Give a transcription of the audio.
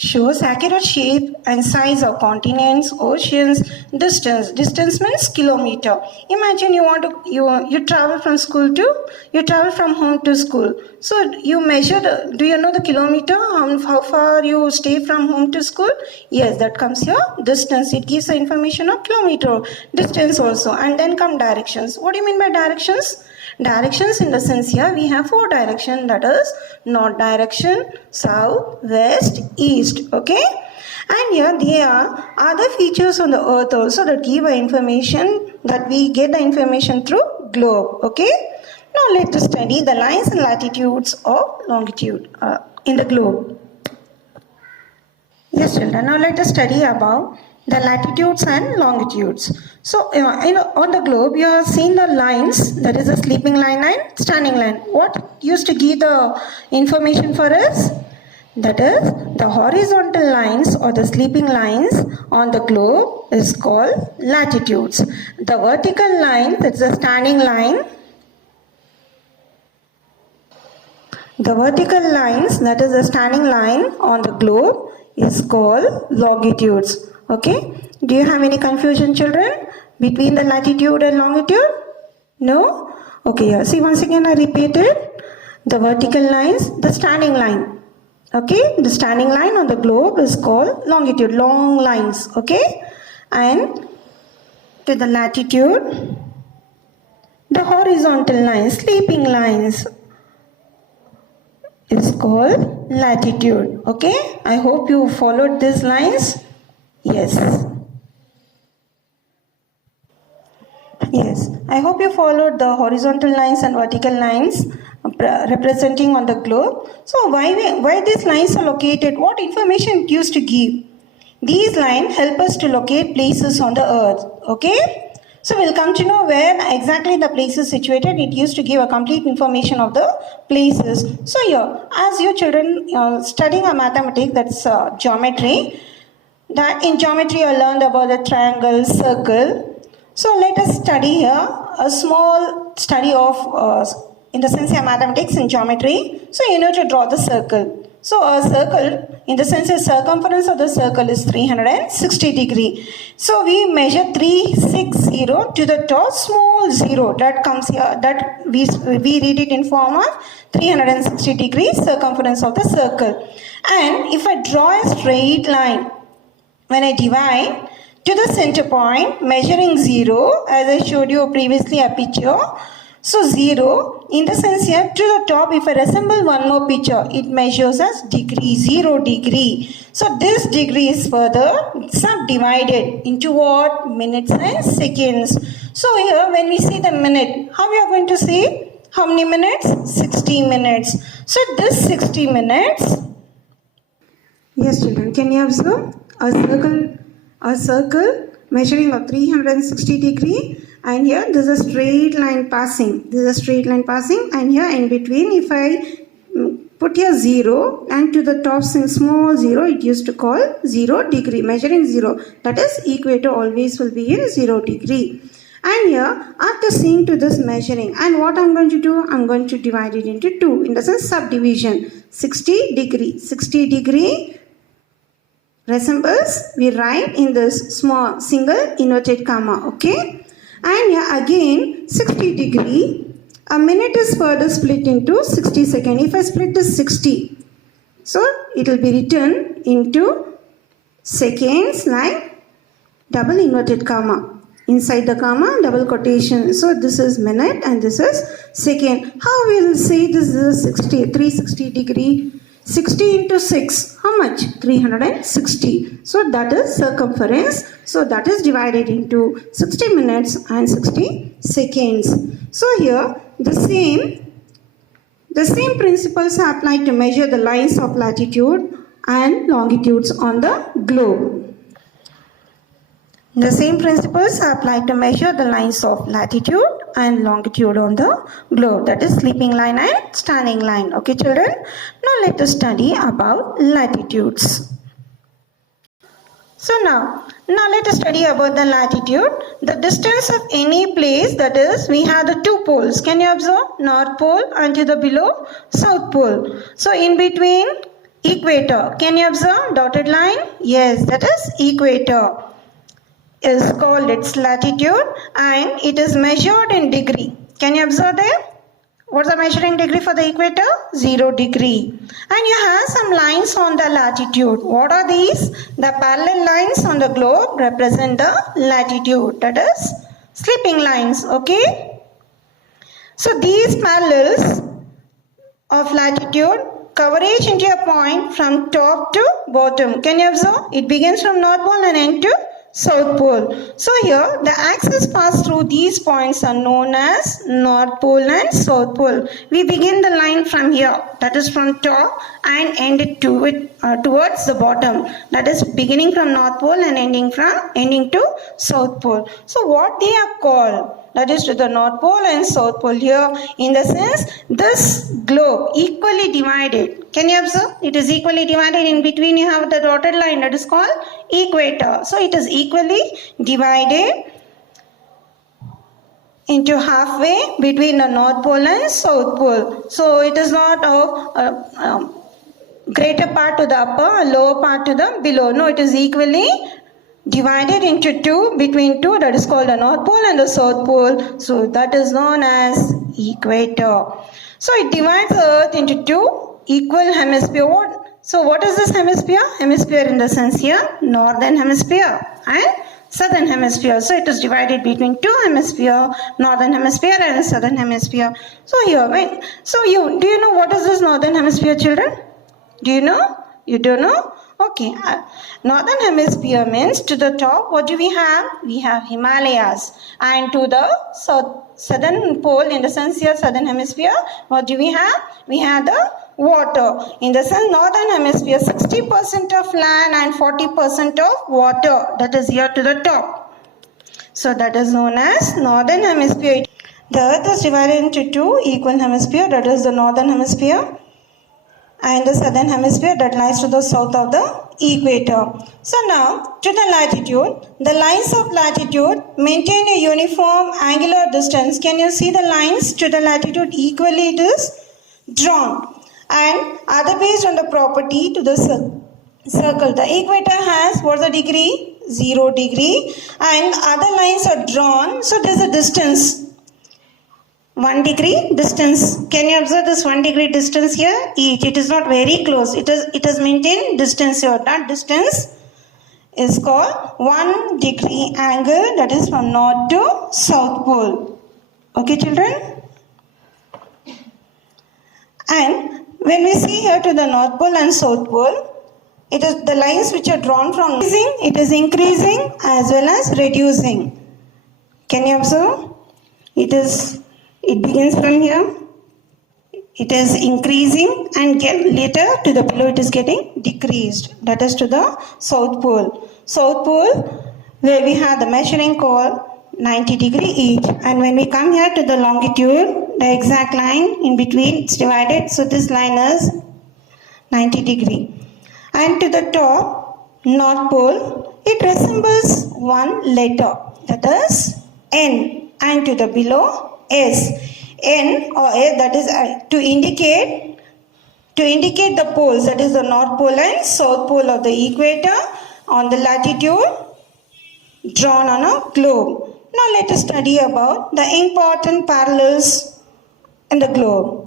Shows accurate shape and size of continents, oceans, distance. Distance means kilometer. Imagine you travel from home to school. So you measure do you know the kilometer? How far you stay from home to school? Yes, that comes here. Distance. It gives the information of kilometer. Distance also. And then come directions. What do you mean by directions? Directions in the sense here we have 4 directions, that is north direction, south, west, east. Okay, and here there are other features on the earth also that give information, that we get the information through globe. Okay, now let us study the lines and latitudes of longitude in the globe. Yes children, now let us study about the latitudes and longitudes. So on the globe you have seen the lines, that is a sleeping line and standing line. What used to give the information for us? That is the horizontal lines or the sleeping lines on the globe is called latitudes. The vertical line, that is a standing line. The vertical lines, that is a standing line on the globe, is called longitudes. Okay, do you have any confusion children between the latitude and longitude? No? Okay, yeah. See, once again I repeat it. The vertical lines, the standing line. Okay, the standing line on the globe is called longitude, long lines. Okay, and to the latitude, the horizontal lines, sleeping lines, is called latitude. Okay, I hope you followed these lines. Yes. Yes, I hope you followed the horizontal lines and vertical lines representing on the globe. So why these lines are located? What information it used to give? These lines help us to locate places on the earth. Okay, so we'll come to know where exactly the place is situated. It used to give a complete information of the places. So here, as you children studying a mathematics, that's geometry. That in geometry I learned about the triangle, circle. So let us study here a small study of in the sense of mathematics in geometry. So you know to draw the circle. So a circle, in the sense the circumference of the circle is 360 degree. So we measure 360 to the top, small 0 that comes here, that we read it in form of 360 degrees circumference of the circle. And if I draw a straight line, when I divide to the center point, measuring 0, as I showed you previously a picture. So 0, in the sense here to the top, if I resemble one more picture, it measures as degree, 0 degree. So this degree is further subdivided into what? Minutes and seconds. So here when we see the minute, how we are going to see? How many minutes? 60 minutes. So this 60 minutes. Yes children, can you observe? A circle measuring a 360 degree, and here there is a straight line passing. And here in between, if I put here 0 and to the top small 0, it used to call 0 degree, measuring 0. That is equator always will be in 0 degree. And here after seeing to this measuring, and what I'm going to do, I'm going to divide it into 2, in the sense subdivision. 60 degree resembles, we write in this small single inverted comma. Okay, and here again 60 degree, a minute is further split into 60 seconds. If I split this 60, so it will be written into seconds like double inverted comma, inside the comma double quotation. So this is minute and this is second. How we will say this is 360 degree? 60 into 6, how much? 360. So that is circumference. So that is divided into 60 minutes and 60 seconds. So here the same principles are applied to measure the lines of latitude and longitudes on the globe. The same principles are applied to measure the lines of latitude and longitude on the globe, that is sleeping line and standing line. Okay children, now let us study about latitudes. So now let us study about the latitude. The distance of any place, that is we have the 2 poles. Can you observe? North pole and to the below South pole. So in between Equator. Can you observe dotted line? Yes, that is equator. Is called its latitude and it is measured in degree. Can you observe there? What's the measuring degree for the equator? 0 degree. And you have some lines on the latitude. What are these? The parallel lines on the globe represent the latitude. That is slipping lines. Okay. So these parallels of latitude coverage into a point from top to bottom. Can you observe? It begins from North Pole and ends to South Pole. So here the axis passed through these points are known as North Pole and South Pole. We begin the line from here, that is from top, and end it towards the bottom, that is beginning from North Pole and ending to South Pole. So what they are called? That is to the North Pole and South Pole here. In the sense, this globe equally divided. Can you observe? It is equally divided. In between you have the dotted line that is called equator. So it is equally divided into halfway between the North Pole and South Pole. So it is not of greater part to the upper, lower part to the below. No, it is equally divided into two, between two, that is called the North Pole and the South Pole. So that is known as equator. So it divides the earth into two equal hemispheres. So what is this hemisphere? Hemisphere in the sense here, northern hemisphere and southern hemisphere. So it is divided between two hemispheres, northern hemisphere and southern hemisphere. So here, do you know what is this northern hemisphere, children? Do you know? You don't know? Okay. Northern hemisphere means to the top, what do we have? We have Himalayas. And to the southern pole, in the sense here, southern hemisphere, what do we have? We have the water. In the sense, northern hemisphere, 60% of land and 40% of water. That is here to the top. So that is known as northern hemisphere. The earth is divided into two equal hemispheres. That is the northern hemisphere and the southern hemisphere that lies to the south of the equator. So now to the latitude, the lines of latitude maintain a uniform angular distance. Can you see the lines to the latitude? Equally it is drawn and are based on the property to the circle. The equator has what's the degree? 0 degree and other lines are drawn. So there is a distance. 1 degree distance. Can you observe this 1 degree distance here? Each. It is not very close. It is maintained distance here. That distance is called 1 degree angle. That is from north to south pole. Okay, children? And when we see here to the north pole and south pole, it is the lines which are drawn from increasing. It is increasing as well as reducing. Can you observe? It begins from here, it is increasing and later to the below it is getting decreased. That is to the South Pole. South Pole where we have the measuring called 90 degree each. And when we come here to the longitude, the exact line in between it's divided. So this line is 90 degree. And to the top, North Pole, it resembles one letter, that is N, and to the below S. N or S, that is to indicate the poles, that is the North Pole and South Pole of the equator on the latitude drawn on a globe. Now let us study about the important parallels in the globe.